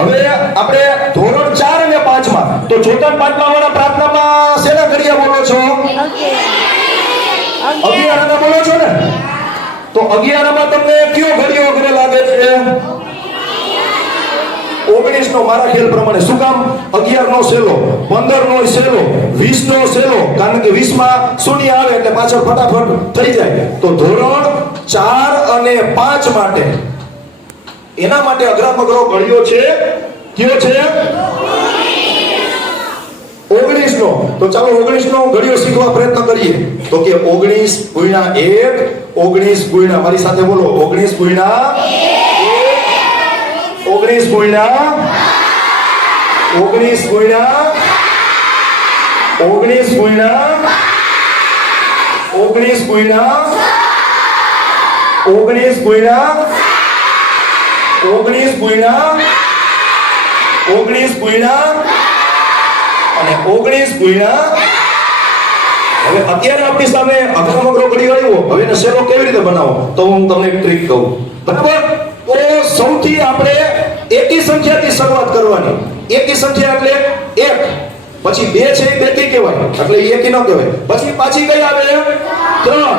હવે આપણે ધોરણ 4 અને 5 માં તો ચોથા 5મા વાળા પ્રાર્થનામાં શેના ઘડિયા બોલો છો? 11 બોલો છો ને? તો 11 માં તમને કયો ઘડિયો અઘરો લાગે છે? 19 નો મારા ખ્યાલ પ્રમાણે. શું કામ? 11 નો સહેલો, 15 નો સહેલો, 20 નો સહેલો, કારણ કે 20 માં શૂન્ય આવે એટલે પાછળ ફટાફટ થઈ જાય. તો ધોરણ 4 અને 5 માટે એના માટે અઘરામાં અઘરો ઘડિયો છે કયો છે? 19 નો. તો ચાલો 19 નો ઘડિયો શીખવા પ્રયત્ન કરીએ. તો કે 19 ગુણ્યા 1, 19 ગુણ્યા, મારી સાથે બોલો, 19 ગુણ્યા 19 ગુણ્યા 19 ગુણ્યા 19 ગુણ્યા 19 ગુણ્યા 19 ગુણ્યા 19 ગુણ્યા 19 ગુણ્યા અને 19 ગુણ્યા. હવે અત્યારે આપણી સામે અઘરામાં અઘરો ઘડિયો આવ્યો. હવે એને સહેલો કેવી રીતે બનાવો? તો હું તમને એક ટ્રીક કહું. બરાબર? તો સૌથી આપણે એકી સંખ્યાથી શરૂઆત કરવાની. એકી સંખ્યા એટલે 1, પછી 2 છે એ બેકી કહેવાય એટલે એકી ન કહેવાય. પછી પાછી કઈ આવે? 3,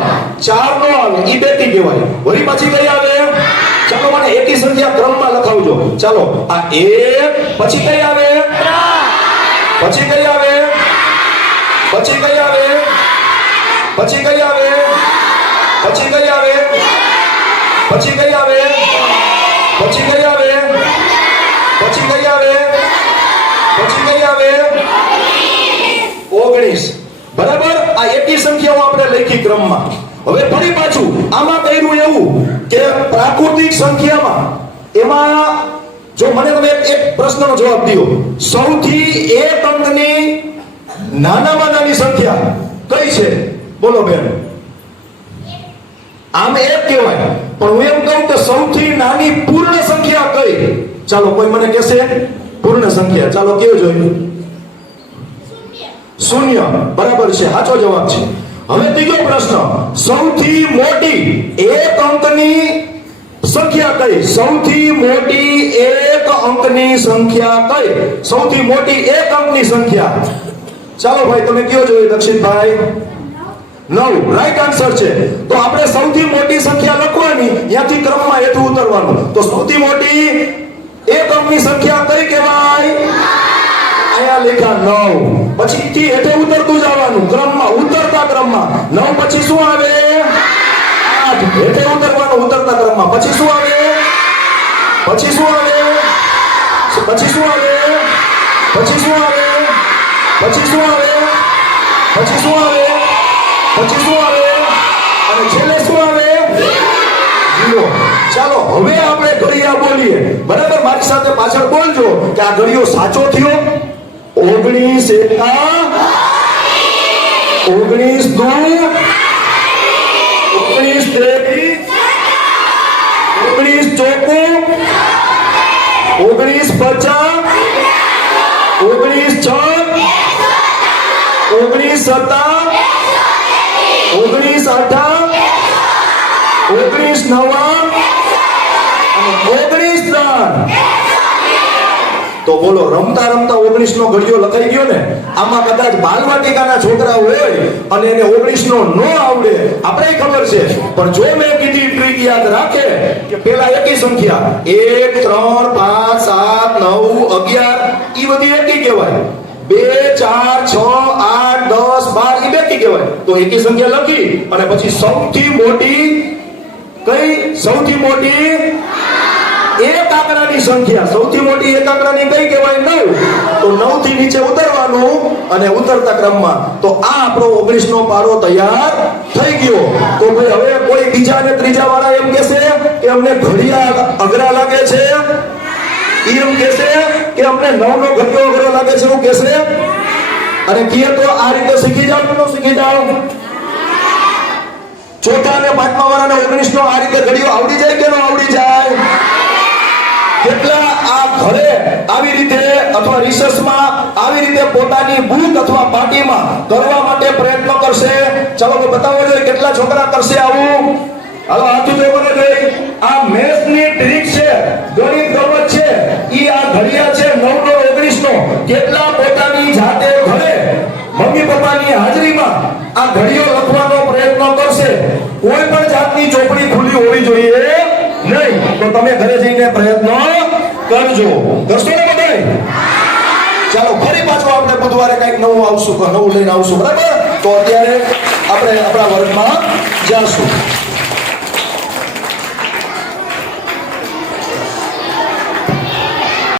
4 નો આવે ઈ બેકી કહેવાય. વળી પાછી કઈ આવે? ચાલો મને એકી સંખ્યા ક્રમમાં લખાવજો. ચાલો આ 1, પછી કઈ આવે? 3, પછી કઈ આવે? પછી કઈ આવે? પછી કઈ આવે? પછી કઈ આવે? પછી કઈ આવે? પછી કઈ આવે? પછી કઈ આવે? પછી કઈ આવે? 19. બરાબર? આ એકી સંખ્યાઓ આપણે લખી ક્રમમાં. હવે ફરી પાછું આમાં કહ્યું એવું કે પ્રાકૃતિક સંખ્યામાં એમાં જો મને તમે એક પ્રશ્નનો જવાબ દો, સૌથી એક અંકની નાનામાં નાની સંખ્યા કઈ છે? બોલો બેન. આમ એક કહેવાય, પણ હું એમ કહું કે સૌથી નાની પૂર્ણ સંખ્યા કઈ? ચાલો કોઈ મને કહેશે પૂર્ણ સંખ્યા. ચાલો કેવું જોયું? 0. બરાબર છે, સાચો જવાબ છે. હવે ત્રીજો પ્રશ્ન, સૌથી મોટી એક અંકની સંખ્યા કઈ? સૌથી મોટી એક અંકની સંખ્યા કઈ? સૌથી મોટી એક અંકની સંખ્યા. ચાલો ભાઈ તમે કયો જોઈએ દક્ષિણભાઈ? 9 રાઈટ આન્સર છે. તો આપણે સૌથી મોટી સંખ્યા લખવાની, ત્યાંથી ક્રમમાં હેઠું ઉતરવાનું. તો સૌથી મોટી એક અંકની સંખ્યા કઈ કહેવાય? અહીંયા લખ્યા 9, પછી થી હેઠે ઉતરતું જવાનું ક્રમમાં, ઉતરતા ક્રમમાં. 9 પછી શું આવે? 8. હેઠે ઉતરવાનું ઉતરતા ક્રમમાં. પછી શું આવે? પછી શું આવે? પછી શું આવે? પછી શું આવે? પછી શું આવે? પછી શું આવે? પછી શું આવે? અને છેલ્લે શું આવે? 0. ચાલો હવે આપણે ઘડિયા બોલીએ. બરાબર? મારી સાથે પાછળ બોલજો કે આ ઘડિયો સાચો થયો. 19 એકા 19 દુ 19 ત્રેવીસ 19 ચોકું 19 પચાસ 19 છ 19 સત્તા 19 અઢા 19 નવા અને 19 3. તો બોલો, રમતા રમતા 19 નો ઘડિયો લખાઈ ગયો ને? આમાં કદાચ બાલવાટિકાના છોકરા હોય અને એને 19 નો ન આવડે, આપણે ખબર છે, પણ જો મેં કીધી ટ્રીક યાદ રાખે કે પેલા એકી સંખ્યા 1 3 5 7 9 11 ઈ બધી એકી કહેવાય. 2 4 6 8 10 12 ઈ બેકી કહેવાય. તો એકી સંખ્યા લખી અને પછી સૌથી મોટી કઈ? સૌથી મોટી એક આંકડાની સંખ્યા. સૌથી મોટી એક આંકડાની કઈ કહેવાય? 9. તો 9 થી નીચે ઉતરવાનું અને ઉતરતા ક્રમમાં. તો આ આપણો 19 નો પારો તૈયાર થઈ ગયો. તો ભાઈ હવે કોઈ બીજા અને ત્રીજા વાળા એમ કહેશે કે અમને ઘડિયા અઘરા લાગે છે, એમ કહેશે કે અમને 9 નો ઘડિયો અઘરો લાગે છે, એવું કહેશે. અને કહે તો આ રીતે શીખી જાવ તો શીખી જાવ. ચોથા અને 5મા વાળાને 19 નો આ રીતે ઘડિયો આવડી જાય કે ન આવડી જાય? કેટલા આ ઘરે આવી રીતે અથવા રિસર્ચમાં આવી રીતે પોતાની બુક અથવા પાટીમાં કરવા માટે પ્રયત્ન કરશે? ચાલો બતાવો જોઈએ કેટલા છોકરા કરશે આવું. હાલો હાથ ઉઠો મને જોઈ. આ મેથ્સની ટ્રીક છે, ગણિત ગમત છે, ઈ આ ઘડિયા છે 9:19 નો, કેટલા પોતાની જાતે ઘરે મમ્મી પપ્પાની હાજરીમાં આ ઘડીઓ લખવાનો પ્રયત્ન કરશે? કોઈ પણ જાતની ચોપડી ખુલ્લી હોવી જોઈએ નહીં. તો તમે ઘરે જઈને પ્રયત્ન કરજો. કરશો ને બધાય? ચાલો ફરી પાછું આપણે બુધવારે કંઈક નવું આવશું, નવું લઈને આવશું, બરાબર? તો અત્યારે આપણે આપણા વર્ગમાં જાશું.